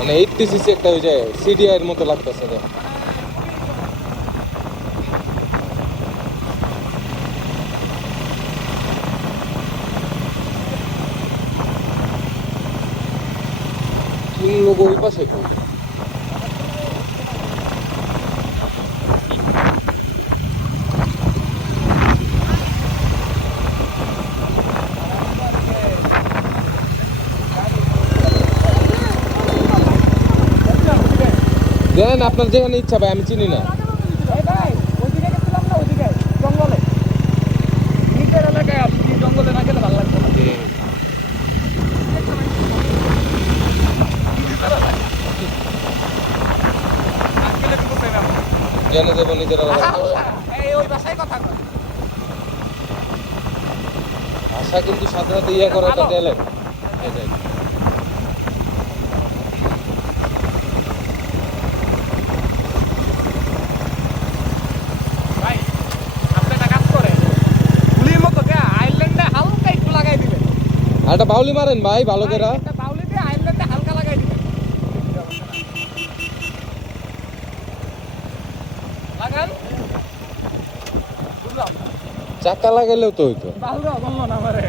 মানে 80 সিসি একটা ওই যে সিডিআই এর মতো লাগতেছে রে। কিং লোগো ওই পাশে কই? দেন আপনার যেখানে ইচ্ছা ভাই, আমি চিনি না। জঙ্গলে না গেলে ভালো লাগবে না। জেনে যাবো নিজেরা। ওই বাসায় কথা কয়। আশা কিন্তু সাথে সাথে ইয়ে করা একটা ট্যালেন্ট। ভাই আপনি একটা কাজ করেন, গুলির মতো কে আইল্যান্ডে হালকা একটু লাগাই দিবেন। আর একটা বাউলি মারেন ভাই ভালো করে। একটা বাউলি দিয়ে আইল্যান্ডে হালকা লাগাই দিবেন। লাগান, বুঝলাম। চাকা লাগাইলেও তো হইতো। বাউরা বললো না আমারে।